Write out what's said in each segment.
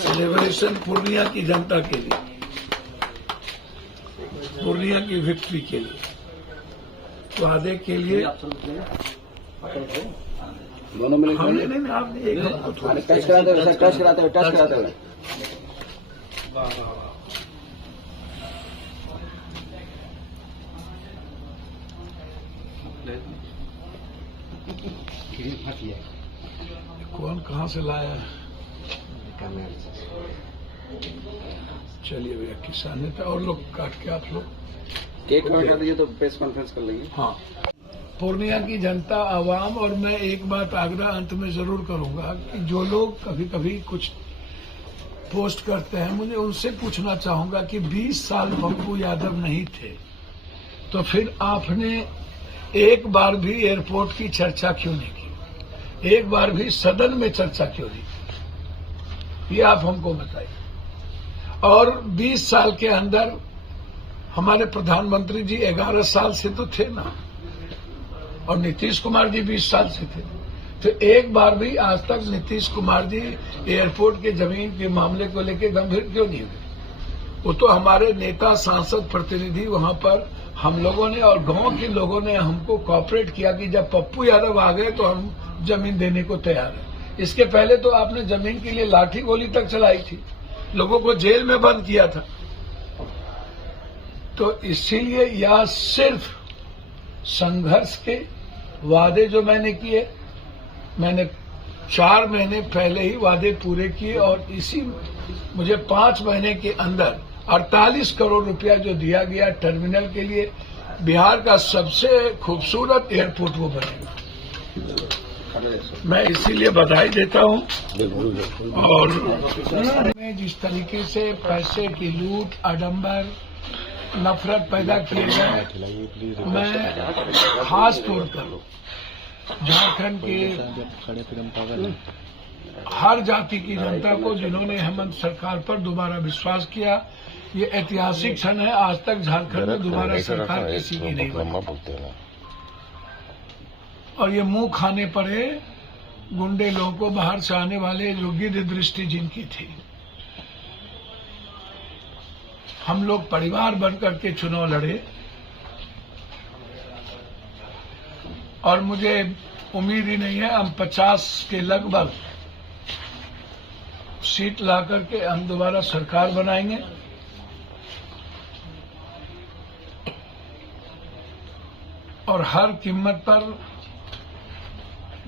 Celebration Purnia की जनता के लिए, पूर्णिया की विक्ट्री के लिए, वादे के लिए। दोनों मिले हमने नहीं, आपने एक हमको थोड़ा टच कराते हुए टच कराते हुए टच कराते हुए कौन कहाँ से लाया है? चलिए भैया, किसान नेता और लोग काट के आप लोग केक काट कर दीजिए तो प्रेस कॉन्फ्रेंस कर लेंगे। हाँ, पूर्णिया की जनता, आवाम, और मैं एक बात आग्रह अंत में जरूर करूंगा कि जो लोग कभी कभी कुछ पोस्ट करते हैं, मुझे उनसे पूछना चाहूंगा कि 20 साल पप्पू यादव नहीं थे तो फिर आपने एक बार भी एयरपोर्ट की चर्चा क्यों नहीं की? एक बार भी सदन में चर्चा क्यों नहीं की? ये आप हमको बताइए। और 20 साल के अंदर हमारे प्रधानमंत्री जी 11 साल से तो थे ना, और नीतीश कुमार जी 20 साल से थे, तो एक बार भी आज तक नीतीश कुमार जी एयरपोर्ट के जमीन के मामले को लेकर गंभीर क्यों नहीं हुए? वो तो हमारे नेता, सांसद, प्रतिनिधि वहां पर हम लोगों ने और गांव के लोगों ने हमको कॉपरेट किया कि जब पप्पू यादव आ गए तो हम जमीन देने को तैयार है। इसके पहले तो आपने जमीन के लिए लाठी गोली तक चलाई थी, लोगों को जेल में बंद किया था। तो इसीलिए यह सिर्फ संघर्ष के वादे जो मैंने किए, मैंने 4 महीने पहले ही वादे पूरे किए, और इसी मुझे 5 महीने के अंदर 48 करोड़ रुपया जो दिया गया टर्मिनल के लिए, बिहार का सबसे खूबसूरत एयरपोर्ट वो बनेगा। मैं इसीलिए बधाई देता हूं। और जिस तरीके से पैसे की लूट, आडंबर, नफरत पैदा किए गए, मैं खास तौर पर झारखंड के हर जाति की जनता को, जिन्होंने हेमंत सरकार पर दोबारा विश्वास किया, ये ऐतिहासिक क्षण है। आज तक झारखंड में दोबारा सरकार किसी की नहीं बनी, और ये मुंह खाने पड़े गुंडे लोगों को, बाहर से आने वाले, जो गिद्ध दृष्टि जिनकी थी। हम लोग परिवार बनकर के चुनाव लड़े, और मुझे उम्मीद ही नहीं है, हम 50 के लगभग सीट ला करके हम दोबारा सरकार बनाएंगे। और हर कीमत पर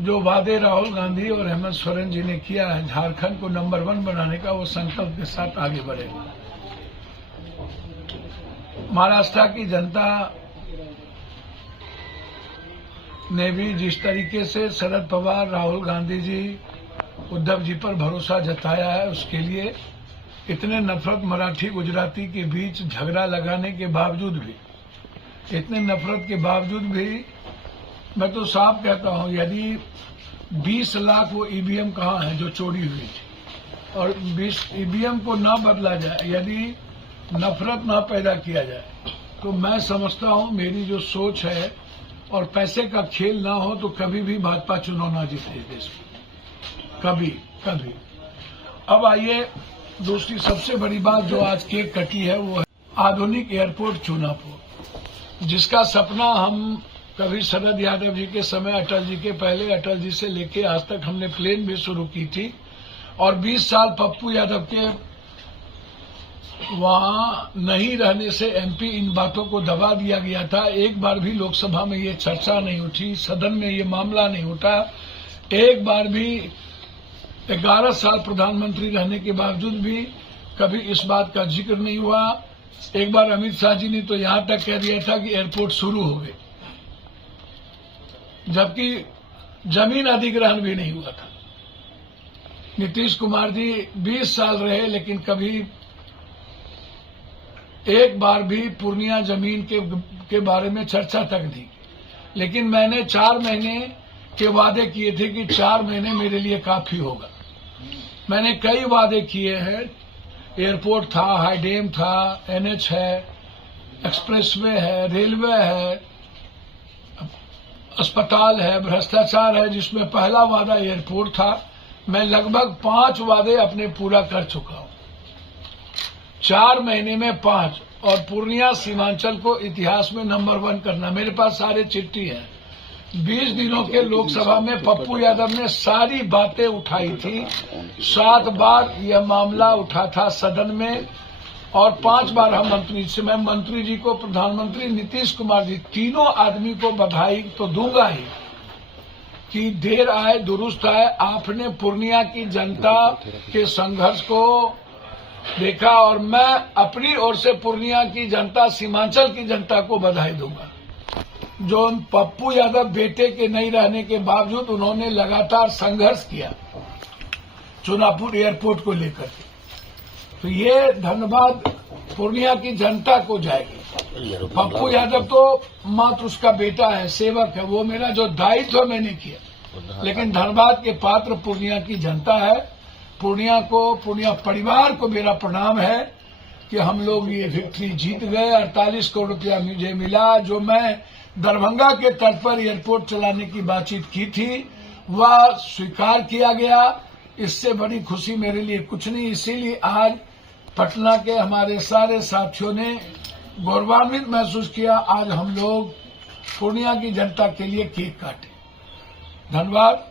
जो वादे राहुल गांधी और हेमंत सोरेन जी ने किया है झारखंड को नंबर 1 बनाने का, वो संकल्प के साथ आगे बढ़ेगा। महाराष्ट्र की जनता ने भी जिस तरीके से शरद पवार, राहुल गांधी जी, उद्धव जी पर भरोसा जताया है, उसके लिए इतने नफरत मराठी गुजराती के बीच झगड़ा लगाने के बावजूद भी, इतने नफरत के बावजूद भी, मैं तो साफ कहता हूं, यदि 20 लाख वो ईवीएम कहाँ है जो चोरी हुई थी, और 20 ईवीएम को ना बदला जाए, यदि नफरत ना पैदा किया जाए, तो मैं समझता हूं, मेरी जो सोच है, और पैसे का खेल ना हो, तो कभी भी भाजपा चुनाव ना जीते इस देश में, कभी। अब आइए, दूसरी सबसे बड़ी बात जो आज केक कटी है, वो है आधुनिक एयरपोर्ट चूनापुर, जिसका सपना हम कभी शरद यादव जी के समय, अटल जी के पहले, अटल जी से लेके आज तक हमने प्लेन भी शुरू की थी, और 20 साल पप्पू यादव के वहां नहीं रहने से एमपी इन बातों को दबा दिया गया था। एक बार भी लोकसभा में ये चर्चा नहीं उठी, सदन में ये मामला नहीं उठा, एक बार भी 11 साल प्रधानमंत्री रहने के बावजूद भी कभी इस बात का जिक्र नहीं हुआ। एक बार अमित शाह जी ने तो यहां तक कह दिया था कि एयरपोर्ट शुरू हो गए, जबकि जमीन अधिग्रहण भी नहीं हुआ था। नीतीश कुमार जी 20 साल रहे, लेकिन कभी एक बार भी पूर्णिया जमीन के बारे में चर्चा तक नहीं। लेकिन मैंने 4 महीने के वादे किए थे कि 4 महीने मेरे लिए काफी होगा। मैंने कई वादे किए हैं, एयरपोर्ट था, हाईडेम था, एनएच है, एक्सप्रेसवे है, रेलवे है, अस्पताल है, भ्रष्टाचार है, जिसमें पहला वादा एयरपोर्ट था। मैं लगभग 5 वादे अपने पूरा कर चुका हूं। 4 महीने में 5, और पूर्णिया सीमांचल को इतिहास में नंबर 1 करना। मेरे पास सारे चिट्ठी हैं। 20 दिनों के लोकसभा में पप्पू यादव ने सारी बातें उठाई थी। 7 बार यह मामला उठा था सदन में, और 5 बार हम मंत्री से, मैं मंत्री जी को, प्रधानमंत्री नीतीश कुमार जी, तीनों आदमी को बधाई तो दूंगा ही कि देर आए दुरुस्त आए। आपने पूर्णिया की जनता के संघर्ष को देखा, और मैं अपनी ओर से पूर्णिया की जनता, सीमांचल की जनता को बधाई दूंगा। जो पप्पू यादव बेटे के नहीं रहने के बावजूद उन्होंने लगातार संघर्ष किया चुनापुर एयरपोर्ट को लेकर के, तो ये धन्यवाद पूर्णिया की जनता को जाएगी। पप्पू यादव तो मात्र उसका बेटा है, सेवक है, वो मेरा जो दायित्व मैंने किया, लेकिन धन्यवाद के पात्र पूर्णिया की जनता है। पूर्णिया को, पूर्णिया परिवार को मेरा प्रणाम है कि हम लोग ये विक्ट्री जीत गए। 48 करोड़ रुपया मुझे मिला। जो मैं दरभंगा के तट पर एयरपोर्ट चलाने की बातचीत की थी, वह स्वीकार किया गया। इससे बड़ी खुशी मेरे लिए कुछ नहीं। इसीलिए आज पटना के हमारे सारे साथियों ने गौरवान्वित महसूस किया। आज हम लोग पूर्णिया की जनता के लिए केक काटे। धन्यवाद।